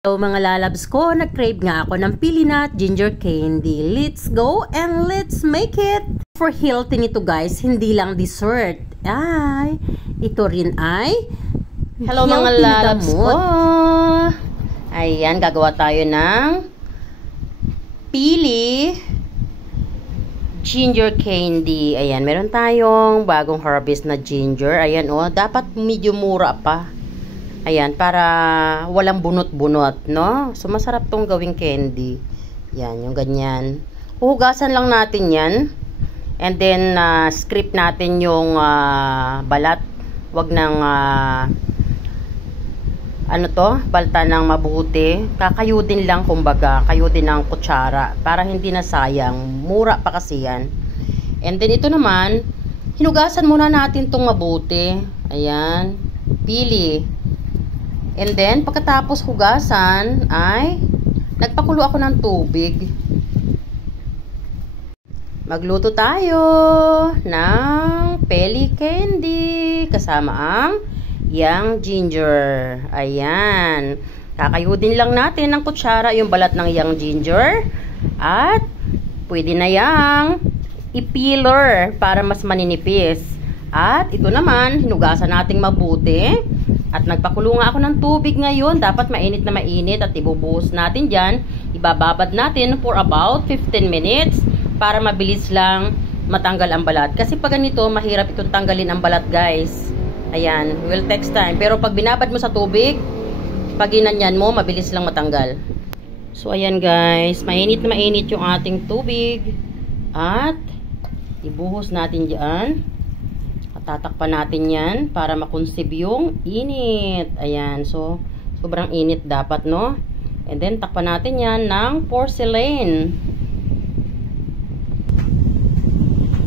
So mga lalabs ko, nag-crave nga ako ng pili nut ginger candy. Let's go and let's make it! For healthy nito guys, hindi lang dessert. Ay, ito rin ay hello mga lalabs ko! Ayan, gagawa tayo ng pili ginger candy. Ayan, meron tayong bagong harvest na ginger. Ayan dapat medyo mura pa. Ayan, para walang bunot-bunot, no? So, masarap tong gawing candy. Yan, yung ganyan. Huhugasan lang natin yan. And then, scrape natin yung balat. Wag nang, balta ng mabuti. Kakayudin lang, kumbaga. Kayudin ng kutsara. Para hindi na sayang. Mura pa kasi yan. And then, ito naman, hinugasan muna natin tong mabuti. Ayan. Pili. And then, pagkatapos hugasan, ay nagpakulo ako ng tubig. Magluto tayo ng peli candy kasama ang yang ginger. Ayan. Kakayudin lang natin ng kutsara yung balat ng yang ginger. At pwede na yang i-peeler para mas maninipis. At ito naman, hinugasan nating mabuti. At nagpakulo nga ako ng tubig ngayon. Dapat mainit na mainit. At ibubuhos natin dyan. Ibababad natin for about 15 minutes. Para mabilis lang matanggal ang balat. Kasi pag ganito, mahirap itong tanggalin ang balat guys. Ayan. Will take time. Pero pag binabad mo sa tubig, pag ginanyan mo, mabilis lang matanggal. So ayan guys. Mainit na mainit yung ating tubig. At ibuhos natin dyan. Tatakpan natin yan para makonsib yung init. Ayan. So, sobrang init dapat, no? And then, takpan natin yan ng porcelain.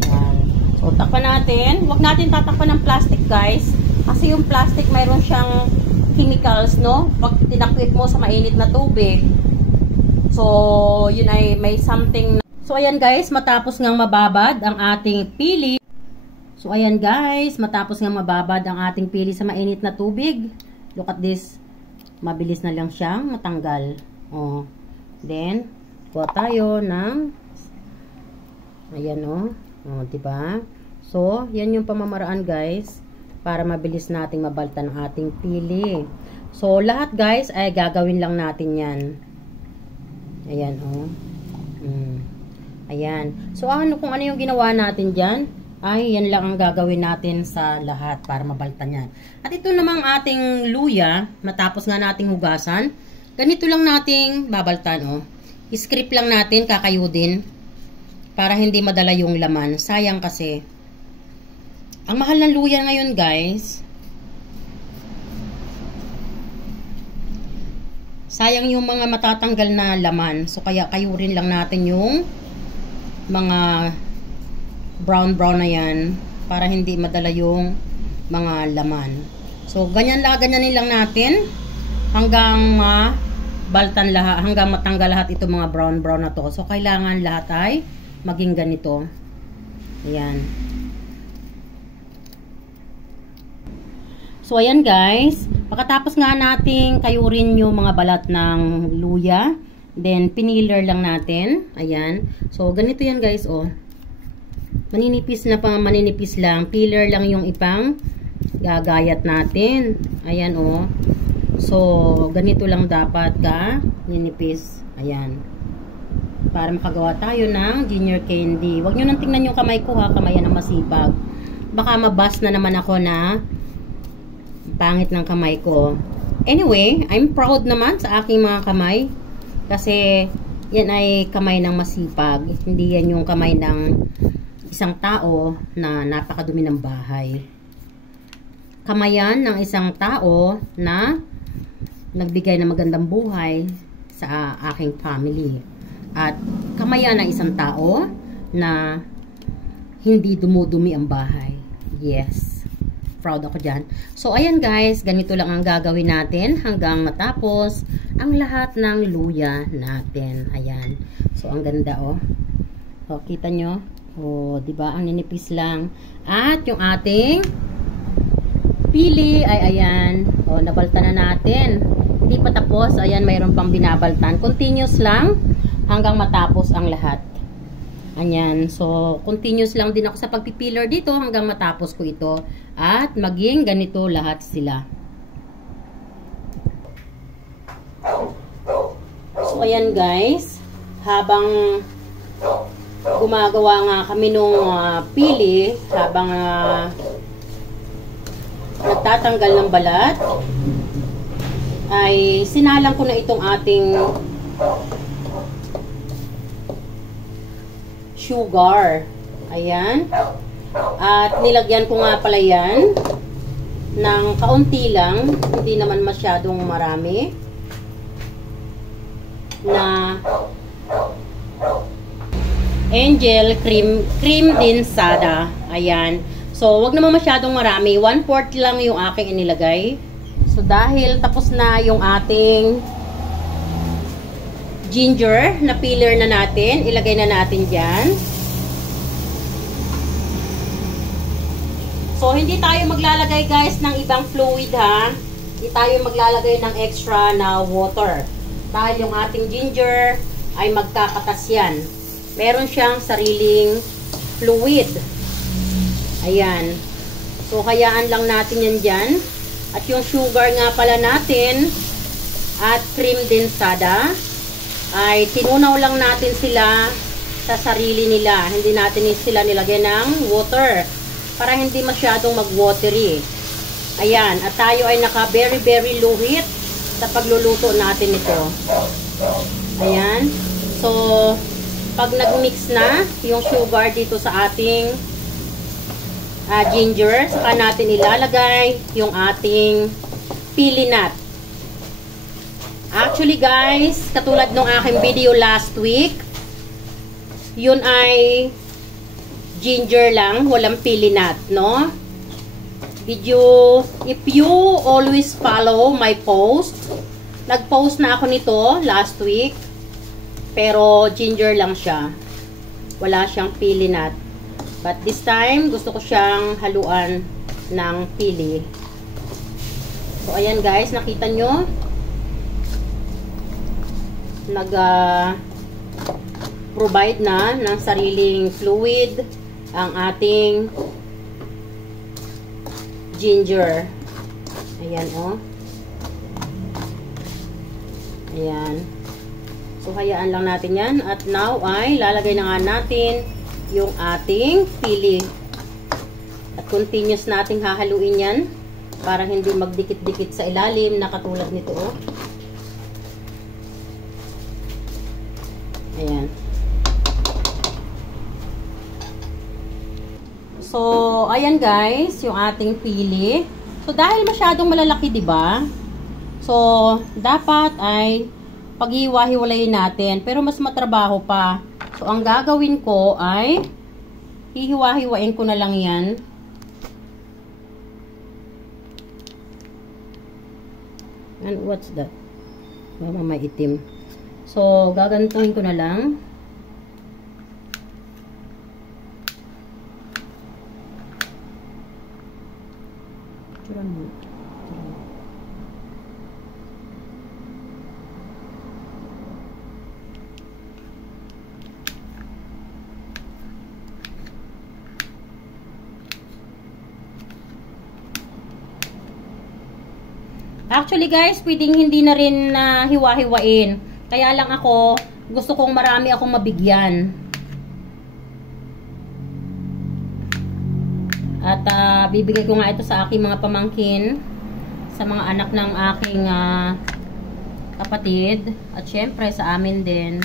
Ayan. So, takpan natin. Huwag natin tatakpan ng plastic, guys. Kasi yung plastic, mayroon siyang chemicals, no? Pag tinakwit mo sa mainit na tubig. So, yun ay may something. So, ayan, guys. Matapos ngang mababad ang ating pili. So, ayan guys, matapos nga mababad ang ating pili sa mainit na tubig. Look at this. Mabilis na lang siyang matanggal. Oh. Then, kuha tayo ng ayan Oh, diba? So, yan yung pamamaraan guys para mabilis nating mabalta ng ating pili. So, lahat guys ay gagawin lang natin yan. Ayan Ayan. So, kung ano yung ginawa natin dyan? Ay, yan lang ang gagawin natin sa lahat para mabalta niyan. At ito namang ating luya, matapos nga nating hugasan, ganito lang nating babaltan, I-scrape lang natin, kakayudin, para hindi madala yung laman. Sayang kasi. Ang mahal ng luya ngayon, guys. Sayang yung mga matatanggal na laman. So, kaya kayurin lang natin yung mga brown na yan para hindi madala yung mga laman. So, ganyanin lang natin hanggang mabaltan lahat, hanggang matanggal lahat itong mga brown na to. So, kailangan lahat ay maging ganito. Ayan. So, ayan guys. Pagkatapos nga natin kayurin yung mga balat ng luya, then piniler lang natin. Ayan. So, ganito yan guys, maninipis lang. Peeler lang yung ipang gagayat natin. Ayan, So, ganito lang dapat ninipis. Ayan. Para makagawa tayo ng ginger candy. Huwag nyo nang tingnan yung kamay ko kamay yan ang masipag. Baka mabas na naman ako na pangit ng kamay ko. Anyway, I'm proud naman sa aking mga kamay. Kasi, yan ay kamay ng masipag. Hindi yan yung kamay ng isang tao na napakadumi ng bahay. Kamayan ng isang tao na nagbigay ng magandang buhay sa aking family. At kamayan ng isang tao na hindi dumudumi ang bahay. Yes. Proud ako dyan. So, ayan guys, ganito lang ang gagawin natin hanggang matapos ang lahat ng luya natin. Ayan. So, ang ganda So, kita nyo? Diba? Ang ninipis lang. At yung ating pili ay ayan. Nabalta na natin. hindi pa tapos. Ayan, mayroon pang binabaltan. Continuous lang hanggang matapos ang lahat. Ayan. So, continuous lang din ako sa pagpipiler dito hanggang matapos ko ito. At maging ganito lahat sila. So, ayan guys. Habang gumagawa nga kami nung pili, habang nagtatanggal ng balat, ay sinalang ko na itong ating sugar. Ayan. At nilagyan ko nga pala yan ng kaunti lang, hindi naman masyadong marami, na Angel cream densada. Ayan. So, wag naman masyadong marami. 1/4 lang yung aking inilagay. So, dahil tapos na yung ating ginger na peeler na natin, ilagay na natin dyan. So, hindi tayo maglalagay guys ng ibang fluid ha. Hindi tayo maglalagay ng extra na water. Dahil yung ating ginger ay magkakatas yan. Meron siyang sariling fluid. Ayan. So, hayaan lang natin yan dyan. At yung sugar nga pala natin at cream densada ay tinunaw lang natin sila sa sarili nila. Hindi natin sila nilagay ng water para hindi masyadong mag-watery. Ayan. At tayo ay naka very low-heat sa pagluluto natin ito. Ayan. So, pag nag-mix na yung sugar dito sa ating ginger, saka natin ilalagay yung ating pili nut. Actually guys, katulad nung aking video last week, yun ay ginger lang, walang pili nut, no? If you always follow my post, nag-post na ako nito last week, pero ginger lang siya. Wala siyang pili nut. But this time, gusto ko siyang haluan ng pili. So, ayan guys, nakita nyo? Nag-provide na ng sariling fluid ang ating ginger. Ayan, oh. Ayan. So, hayaan lang natin yan. At now ay lalagay na nga natin yung ating pili. At continuous nating hahaluin yan para hindi magdikit-dikit sa ilalim na katulad nito, oh. Ayan. So, ayan guys, yung ating pili. So, dahil masyadong malalaki, 'di ba? So, dapat ay paghiwa-hiwalayin natin, pero mas matrabaho pa. So, ang gagawin ko ay hihiwa-hiwain ko na lang 'yan. And what's that? Oh, may itim. So, gagantuhin ko na lang. Actually guys, pwedeng hindi na rin hiwa-hiwain. Kaya lang ako, gusto kong marami akong mabigyan. At bibigay ko nga ito sa aking mga pamangkin, sa mga anak ng aking kapatid, at syempre sa amin din.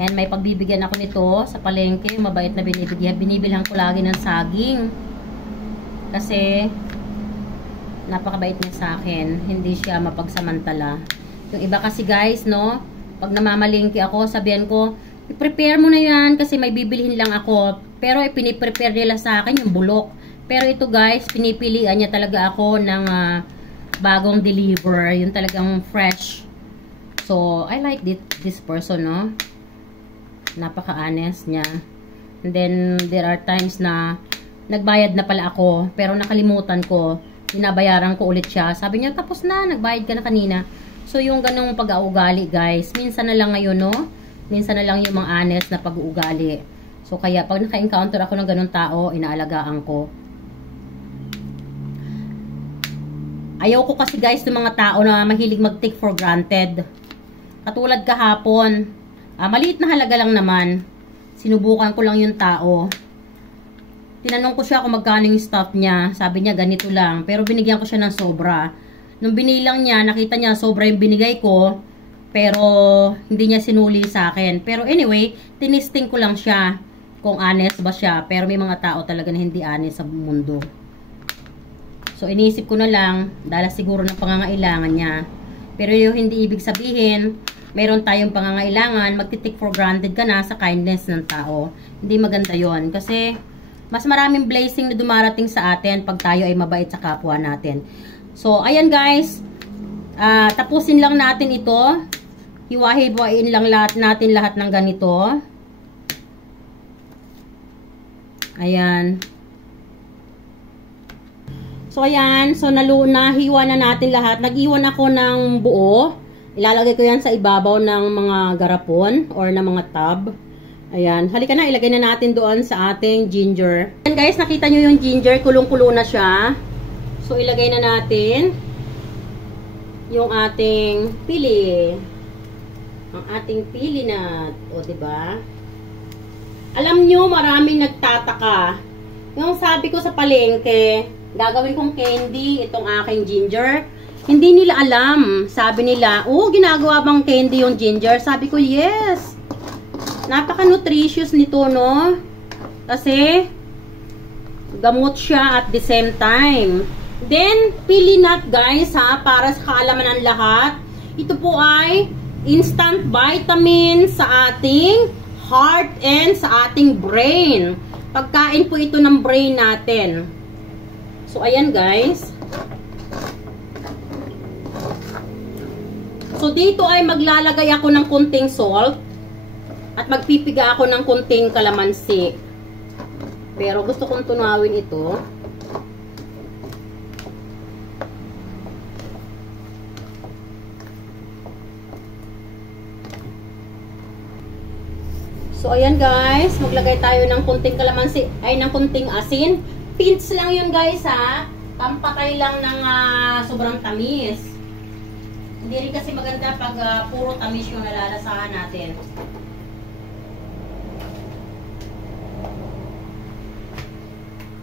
And may pagbibigyan ako nito sa palengke, mabait na binibigyan. Binibilhan ko lagi ng saging. Kasi napakabait niya sa akin. Hindi siya mapagsamantala. Yung iba kasi guys, no? Pag namamalingki ako, sabihan ko, i-prepare mo na yan kasi may bibilhin lang ako. Pero ipiniprepare nila sa akin yung bulok. Pero ito guys, pinipilian niya talaga ako ng bagong deliver. Yung talagang fresh. So, I like this person, no? Napaka-honest niya. And then, there are times na nagbayad na pala ako. Pero nakalimutan ko. Binabayaran ko ulit siya. Sabi niya, tapos na, nagbayad ka na kanina. So, yung ganong pag-uugali, guys, minsan na lang ngayon, no? Minsan na lang yung mga honest na pag-uugali. So, kaya pag naka-encounter ako ng ganong tao, inaalagaan ko. Ayaw ko kasi, guys, ng mga tao na mahilig mag-take for granted. Katulad kahapon, maliit na halaga lang naman. Sinubukan ko lang yung tao. Tinanong ko siya kung magkano yung stuff niya. Sabi niya, ganito lang. Pero binigyan ko siya ng sobra. Nung binilang niya, nakita niya sobra yung binigay ko. Pero, hindi niya sinuli sa akin. Pero anyway, tinisting ko lang siya kung honest ba siya. Pero may mga tao talaga na hindi honest sa mundo. So, inisip ko na lang, dahil siguro ng pangangailangan niya. Pero yung hindi ibig sabihin, meron tayong pangangailangan, magti-take for granted ka na sa kindness ng tao. Hindi maganda yon kasi mas maraming blessing na dumarating sa atin pag tayo ay mabait sa kapwa natin. So, ayan guys, tapusin lang natin ito. Hiwa-hiwain lang natin lahat ng ganito. Ayan. So, ayan. So, nahiwa na natin lahat. Nag-iwan ako ng buo. Ilalagay ko yan sa ibabaw ng mga garapon or ng mga tub. Ayan. Halika na, ilagay na natin doon sa ating ginger. Ayan guys, nakita nyo yung ginger. Kulong-kulo na siya. So, ilagay na natin yung ating pili. Ang ating pili na, o diba? Alam nyo, maraming nagtataka. Yung sabi ko sa palengke, gagawin kong candy, itong aking ginger. Hindi nila alam. Sabi nila, ginagawa bang candy yung ginger? Sabi ko, yes. Napaka-nutritious nito, no? Kasi, gamot siya at the same time. Then, pili nut, guys, ha? Para sa kaalaman ng lahat. Ito po ay instant vitamin sa ating heart and sa ating brain. Pagkain po ito ng brain natin. So, ayan guys. So, dito ay maglalagay ako ng kunting salt at magpipiga ako ng kunting kalamansi. Pero gusto kong tunawin ito. So, ayan guys, maglagay tayo ng kunting kalamansi, ng kunting asin. Pinch lang yun guys ha. Pampatay lang ng sobrang tamis. Hindi rin kasi maganda pag puro tamis yung nalalasahan natin.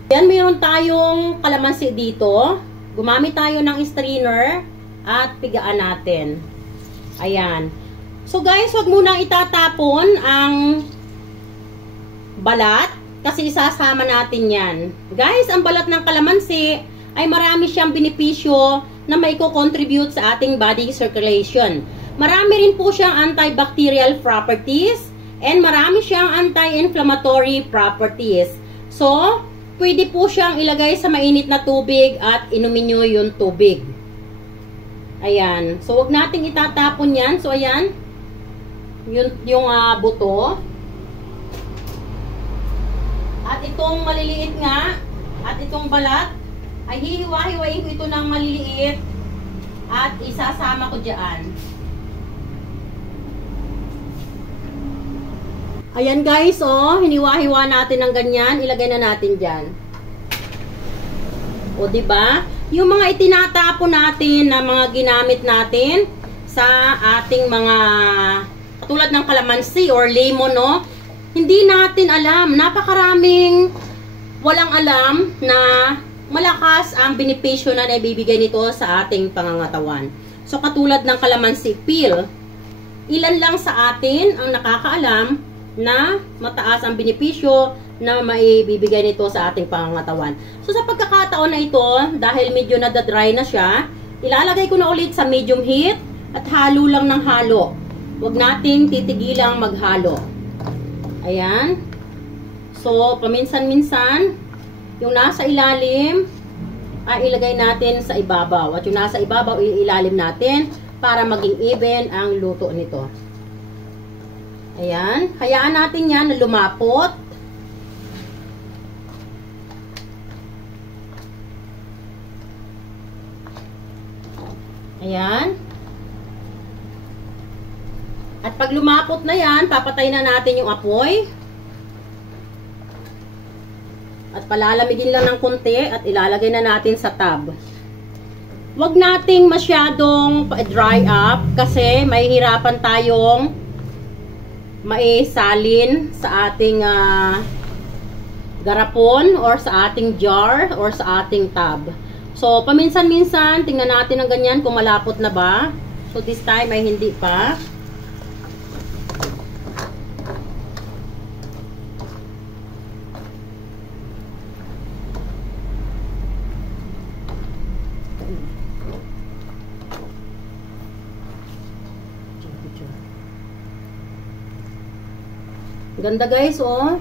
Ayan, mayroon tayong kalamansi dito. Gumamit tayo ng strainer at pigaan natin. Ayan. So guys, wag muna itatapon ang balat kasi isasama natin yan. Guys, ang balat ng kalamansi ay marami siyang benepisyo na may co-contribute sa ating body circulation. Marami rin po siyang antibacterial properties and marami siyang anti-inflammatory properties. So, pwede po siyang ilagay sa mainit na tubig at inumin nyo yung tubig. Ayan. So, wag nating itatapon yan. So, ayan. Yung buto. At itong maliliit nga, at itong balat, ay hihiwa-hiwain ko ito ng maliliit at isasama ko dyan. Ayan guys, hiniwa-hiwa natin ng ganyan, ilagay na natin dyan. O diba? Yung mga itinatapon natin na mga ginamit natin sa ating mga tulad ng kalamansi or lemon, no? Hindi natin alam. Napakaraming walang alam na malakas ang benepisyo na naibibigay nito sa ating pangangatawan. So, katulad ng kalamansi peel, ilan lang sa atin ang nakakaalam na mataas ang benepisyo na maibibigay nito sa ating pangangatawan. So, sa pagkakataon na ito, dahil medyo nadadry na siya, ilalagay ko na ulit sa medium heat at halo lang ng halo. Huwag nating titigilang maghalo. Ayan. So, paminsan-minsan, yung nasa ilalim, ay ilagay natin sa ibabaw. At yung nasa ibabaw, ilalim natin para maging even ang luto nito. Ayan. Hayaan natin yan na lumapot. Ayan. At pag lumapot na yan, papatay na natin yung apoy. At palalamigin lang ng konti at ilalagay na natin sa tub. Huwag nating masyadong dry up kasi mahihirapan tayong maisalin sa ating garapon or sa ating jar or sa ating tub. So, paminsan-minsan, tingnan natin ang ganyan kung malapot na ba. So, this time ay hindi pa. Ganda guys, oh.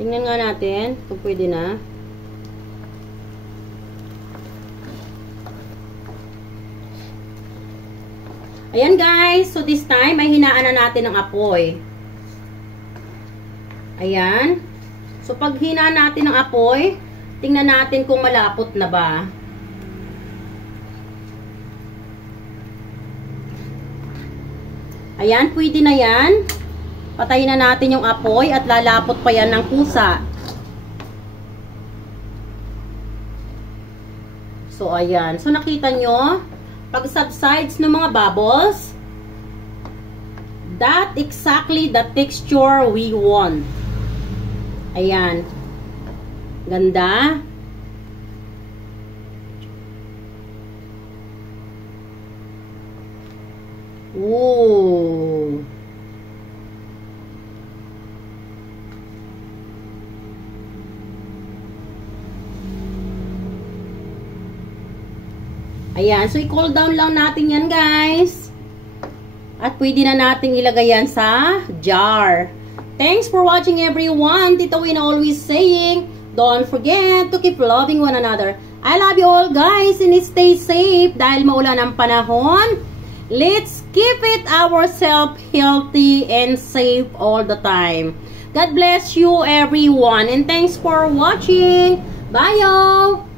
Tingnan nga natin kung pwede na. Ayan guys, so this time ay hinaan na natin ang apoy. Ayan. So pag hinaan natin ang apoy, tingnan natin kung malapot na ba. Ayan, pwede na yan. Patayin na natin yung apoy at lalapot pa yan ng kusa. So, ayan. So, nakita nyo, pag subsides ng mga bubbles, that exactly the texture we want. Ayan. Ganda. Ooh. Ayan. So, i-cool down lang natin yan, guys. At pwede na nating ilagay yan sa jar. Thanks for watching, everyone. Tito Win always saying, don't forget to keep loving one another. I love you all, guys. And stay safe. Dahil maulan ang panahon, let's keep it ourselves healthy and safe all the time. God bless you, everyone. And thanks for watching. Bye, y'all.